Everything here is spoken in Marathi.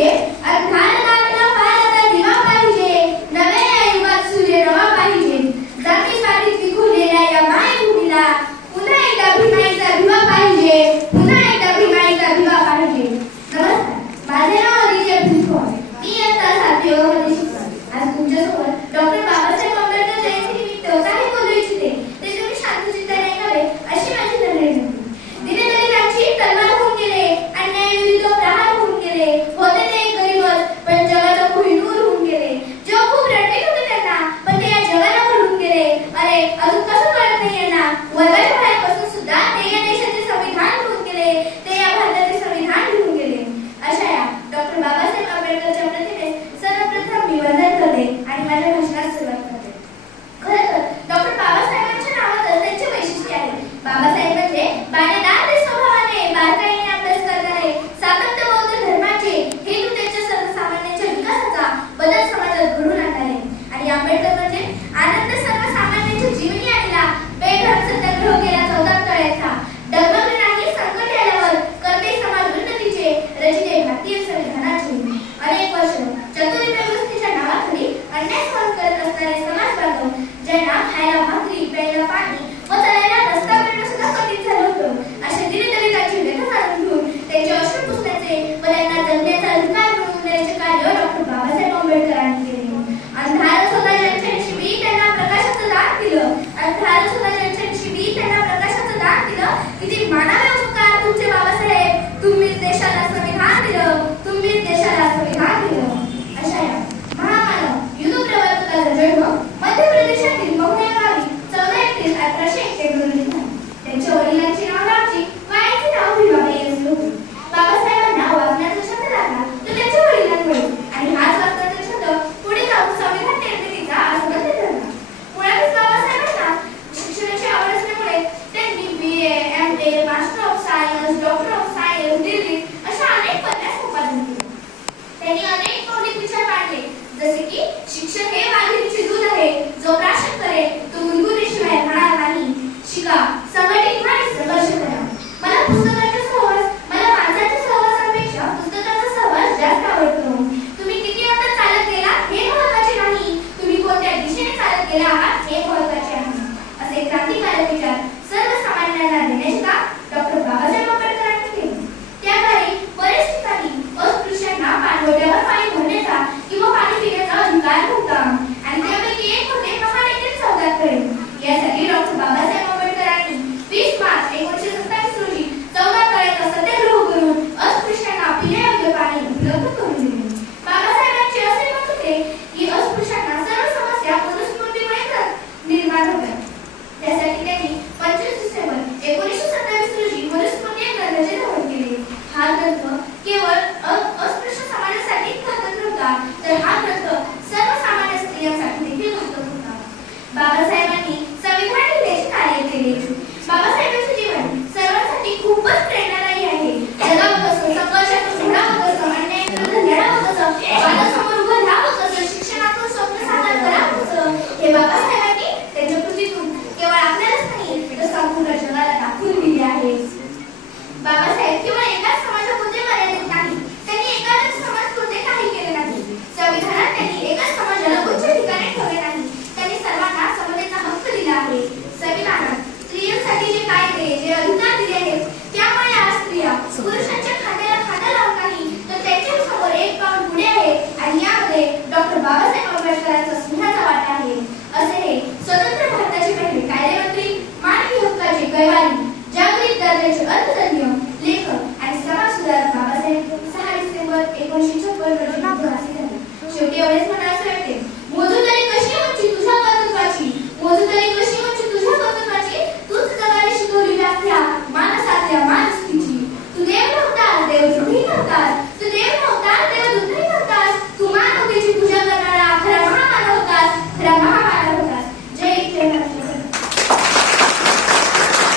पाहिजे, अंधारातला फारता दिवा पाहिजे, नव्या युगात सूर्य रवा पाहिजे. जाती पातीत विखुरलेल्या या मायभूमीला पुन्हा एकदा भीमाईचा भिवा पाहिजे, पुन्हा एकदा भीमाईचा भिवा पाहिजे. नमस्कार, माझे नाव अदिती अब्दुल. मी इयत्ता 7वी मध्ये शिकतो. आज तुमच्यासोबत डॉक्टर बाबासाहेब आंबेडकर जयंतीनिमित्त काही बोलू इच्छिते. ते तुम्ही शांत चित्ताने ऐकावे अशी माझी विनंती. दिनदलितांची तलवार होऊन गेले, अन्यायाविरुद्ध प्रहार होऊन गेले, होते ते एक गरीबच पण जगाचा कोहिनूर होऊन गेले. जग खूप रडवीत होते त्यांना, पण ते या जगाला भरून गेले. अरे अजून कसं कळत नाही यांना? वर्गाच्या बाहेरपासून सुद्धा ते या देशाचे संविधान लिहून गेले, ते या भारताचे संविधान लिहून गेले. अशा या डॉक्टर बाबासाहेब आंबेडकरच्या प्रतिमेस सर्वप्रथम मी वंदन करते आणि माझ्या भाषणास सुरुवात करते. खरं तर डॉक्टर बाबासाहेबांच्या नावातच त्यांचे वैशिष्ट्य आहे. बाबासाहेब म्हणजे बाणेदार स्वभावाने, बारकाईने अभ्यास करणारे, सातत्य बौद्ध धर्माचे हेतू त्यांच्या सर्वसामान्यांच्या विकासाचा बदल समाजात घडवून आणणारे. आणि आंबेडकर म्हणजे आनंद सर्वसामान्यांच्या जीवनी आलेला, बेघर सत्याग्रह केला 14 तळ्याचा, डगमगले नाही संकट आल्यावर, करते समाज उन्नतीचे, रचिते भारतीय संविधानाचे. अनेक वर्ष चतुर्थ व्यवस्थेच्या नावाखाली अन्याय सहन करत असणारे समाज बांधव, ज्यांना खायला भाकरी, प्यायला पाणी व चालायला रस्ता मिळणं सुद्धा कठीण झालं होतं, अशा दीनदलितांची व्यथा जाणून घेऊन त्यांचे अश्रू पुसण्याचे व त्यांना जगण्याचा अधिकार मिळवून देण्याचे कार्य डॉक्टर बाबासाहेब आंबेडकरांनी केले. अंधार होता ज्यांच्या नशिबी त्यांना प्रकाशाचं दान दिलं, अंधार होता ज्यांच्या नशिबी त्यांना प्रकाशाचं दान दिलं. किती मानावे उपकार तुमचे बाबासाहेब, तुम्हीच देशाला संविधान दिलं, तुम्हीच देशाला संविधान दिलं. अशा या महामानव युग प्रवर्तकाचा जन्म मध्य प्रदेशातील महुआ गावी 14 एप्रिल 1891 रोजी झाला. त्यांच्या वडिलांचे नाव रामजी व आईचे नाव भीमाबाई असे होते. बाबासाहेबांना वाचनाचा छंद लागला तो त्यांच्या वडिलांमुळे, आणि हाच वाचनाचा छंद पुढे जाऊन संविधान निर्मितीचा आस्पद ठरला. मुळातच बाबासाहेबांना शिक्षणाची आवड असल्यामुळे त्यांनी BA, MA, master of science, doctor of science, degree अशा अनेक पदव्या संपादन केल्या. त्यांनी अनेक मौलिक विचार मांडले, जसे की शिक्षण हे वाघिणीचे दूध आहे, जो प्राशन करेल तो गुणगुणेशिवाय राहणार नाही. शिका, संघटित व्हा आणि संघर्ष करा. मला पुस्तकांचा सहवास, मला माणसाच्या सहवासापेक्षा पुस्तकांचा सहवास जास्त आवडतो. तुम्ही किती अंतर चालत गेला हे महत्त्वाचे नाही, तुम्ही कोणत्या दिशेने चालत गेला आहात हे महत्त्वाचे आहे. असे क्रांतिकारक विचार सर्वसामान्यांना देण्याचे काम डॉक्टर बाबासाहेब आंबेडकरांनी केले. त्या काळी बरेच ठिकाणी अस्पृश्यांना पाणलोट्यावर पाणी भरण्याचा किंवा पाणी पिण्याचा अधिकार नव्हता, आणि त्यापैकी एक होते महानेते सौदागर. यासाठी डॉक्टर बाबासाहेब आंबेडकरांनी 20 मार्च 1927 रोजी 14 तळ्याचा सत्याग्रह करून अस्पृश्यांना पिण्यायोग्य पाणी उपलब्ध करून दिले. बाबासाहेबांचे असे मत होते की अस्पृश्यांना सर्व समस्या मनुस्मृतीमुळे निर्माण होतात. त्यासाठी त्यांनी 25 डिसेंबर 1927 रोजी मनुस्मृती या ग्रंथाचे धारण केले. हा ग्रंथ केवळ अस्पृश्य समाजासाठी स्वतंत्र होता, तर हा ग्रंथ सर्वसामान्य स्त्रियांसाठी देखील घातक होता. बाबासाहेबांनी संविधान लिहिण्याचे कार्य केले. बाबासाहेबांचे जीवन सर्वांसाठी खूपच प्रेरणादायी आहे. जगावं कसं, संघर्षातून घडावं कसं, अन्यायाविरुद्ध लढावं कसं, वादासमोर उभं राहावं कसं, शिक्षणातून स्वप्न साकार करावं कसं, हे बाबासाहेबांनी त्यांच्या कृतीतून केवळ आपल्यालाच नाही तर संपूर्ण जगाला दाखवून दिले आहे. बाबासाहेब केवळ एकाच समाजापुरते मर्यादित नाही, त्यांनी एकाच समाजापुरते काही केले नाही. संविधानात त्यांनी एकाच समाजाला उच्च ठिकाणी ठेवले नाही, त्यांनी सर्वांना समतेचा हक्क दिला आहे. संविधानात स्त्रियांसाठी जे कायदे, जे अधिकार दिले आहेत, त्यामुळे आज स्त्रिया पुरुषांच्या खांद्याला खांदा लावून नाही तर त्यांच्या समोर एक पाऊल पुढे आहे, आणि यामध्ये डॉक्टर बाबासाहेब आंबेडकरांचा सिंहाचा वाटा आहे. असे हे स्वतंत्र भारताचे पहिले कायदेमंत्री, मानवी हक्काचे कैवारी, जागतिक दर्जाचे अर्थतज्ञ, लेखक आणि समाजसुधारक बाबासाहेब 6 डिसेंबर 1956 रोजी निधन झाले. शेवटी एवढेच